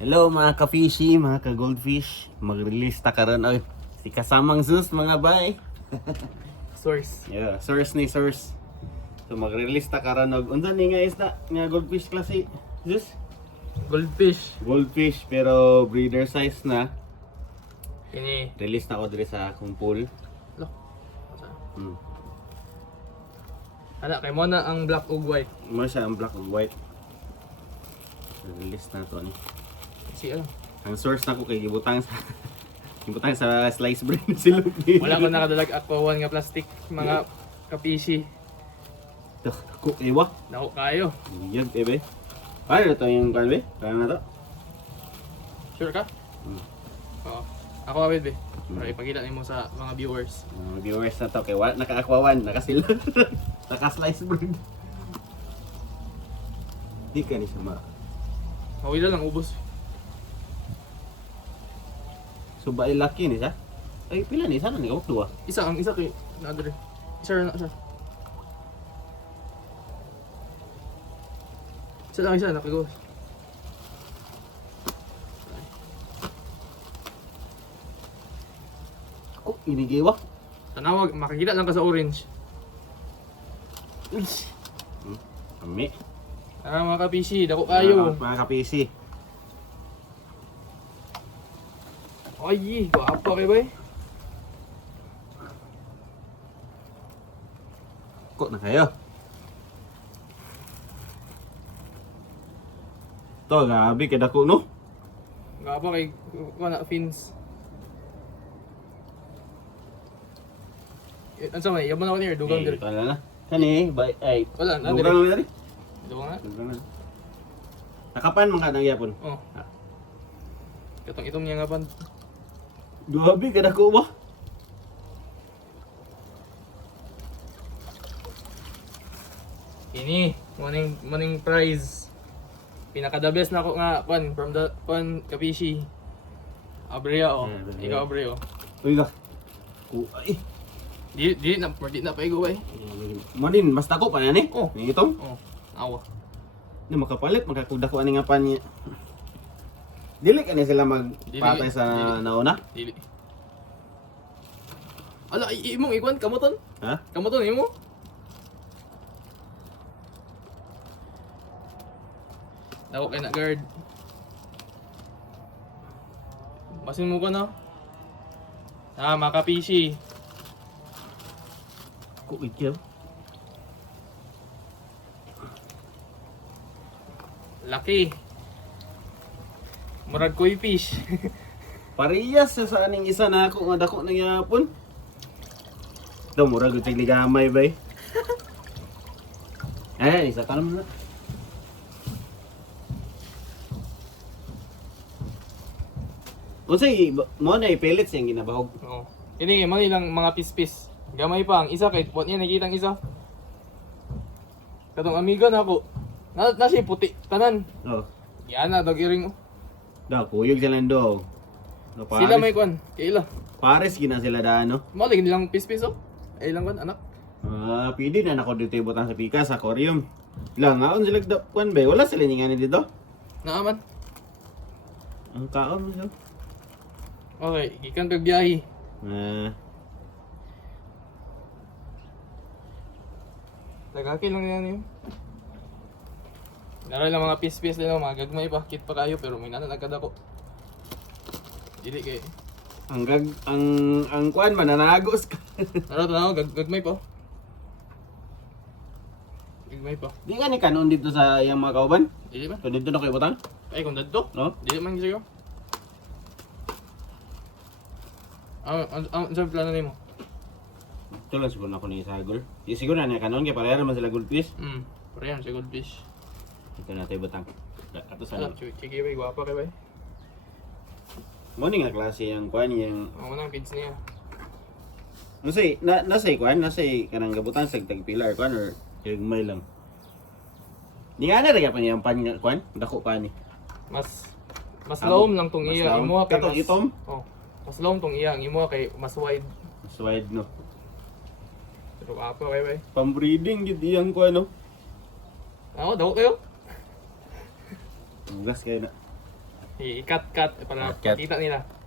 Hello mga ka-fishy, mga ka-goldfish. Mag-release ta karon oy. Si kasamang Zeus mga bay. Source. Yeah, source ni source. So mag-release ta karon og unsa ni nga isda nga goldfish klase? Zeus? Goldfish. Goldfish pero breeder size na. Ini. Release na ko diri sa akong pool. Lo. Hmm. Ana kay mo na ang black ug white. Mo siya ang black ug white. Release na to ni. Si ano? Ang source na ko kay gibutang sa gibutang sa slice bread si Luke. Wala ko nakadalag aqua one nga plastic mga kapishi. Ko iwa. Dako kayo. Yag ebe. Paano to yung kanbe? Paano na to? Sure ka? Hmm. Oo. Ako awid be. Para ipakita nimo sa mga viewers. Viewers na to kay wala naka-aquawan, nakasil. Naka-slice bread. Di ka ni siya ma. Mawila lang ubos. So ba laki ni siya? Ay pila ni sana ni dua. Isa ang isa kay nadre. Isa na isa. Isa lang isa nakagos. Ako inigiwa. Tanawag makikita lang ka sa orange. Kami. Mga kapishi, dako kayo. Mga ka-PC. Ay, guwapa kayo ba eh? Ko na kayo. To gabi kay dako no. Guwapa kay kuha na fins. Ano sa may, yaman ako niya, dugang diri. Wala na. Kani bay ay. Wala na Dugang diri. na diri. Dugang na? Dugang na. Nakapan man ka nang yapon. Oh. Ah. Katong itong niya nga pan. Gabi kay dako ba? Ini, morning prize. Pinaka the best na ako nga pan from the pan kapishi. Abrea oh. Ikaw Abrea oh. Uy ga. Ku ay. Di na paigo eh. Manin mas dako pa na ni. Oh. Ni itong. Oh, awa. Ni makapalit makakuda ko ani nga pan niya. Dili ka ni sila magpatay Dili. sa nauna? Dili. Ala, imong ikuan kamoton? Ha? Kamoton imo? Dako kay na guard. Basin mo ko na. Makapishi. Ko ikyaw. Laki. Murag koi fish. Parehas sa aning isa na ako nga dako na gyapon. Daw murag gyud ligamay bay. Eh, isa tanong na. Unsay mo na pellets yung ginabahog. Oo. Ini man ilang mga pispis. Gamay pa ang isa kay what niya nakita ang isa. Katong amiga na ako. Na siya puti tanan. Oh. Yan na dagiring. Daw kuyog sila ndo. No, Sila may kwan. Kaila. Pares gina sila daan no. Malig nilang pispis oh. Ay lang kwan anak. Pwede na nako dito ibutang sa pika sa aquarium. Lang ngaon sila kwan bay. Wala sila ngani dito. Naaman. Ang kaon mo siya. Okay, gikan pag biyahe. Tagakin lang yan yun. Naroy lang mga piece-piece din mga gagmay pa, kit pa kayo pero may nananagad ako. Dili kay. Ang kwan mananagos ka. Naro tanaw gagmay pa. Gagmay pa. Di ka ni kanon dito sa iyang mga kauban? Dili ba? Kung dito na kayo butang? Ay kung dadto. No? Dili man gisayo. Ang sa plano nimo? Ito lang siguro ako ni Sagol. Di siguro na niya kanon kaya pareha naman sila goldfish. Parehan sa goldfish. Ito na tayo butang. Ato sa Ano, chiki bay guwapa kay bay. mo ni nga klase yung kwan yung Ang unang feeds niya. nasay kwan nasay kanang gabutan sa tagpilar kwan or may lang. Di nga na rin pa niya ang pan nga kwan dako pa ni. Mas lawom lang tong Mas iya lawom. imo kay Katong mas itom? Oh. Mas lawom tong iya ang imo kay mas wide. Mas wide no. Pero apa bay. Pambreeding gid iyang kwan no. Ako daw kayo. Ugas kayo na. I-cut para Cut. makita nila.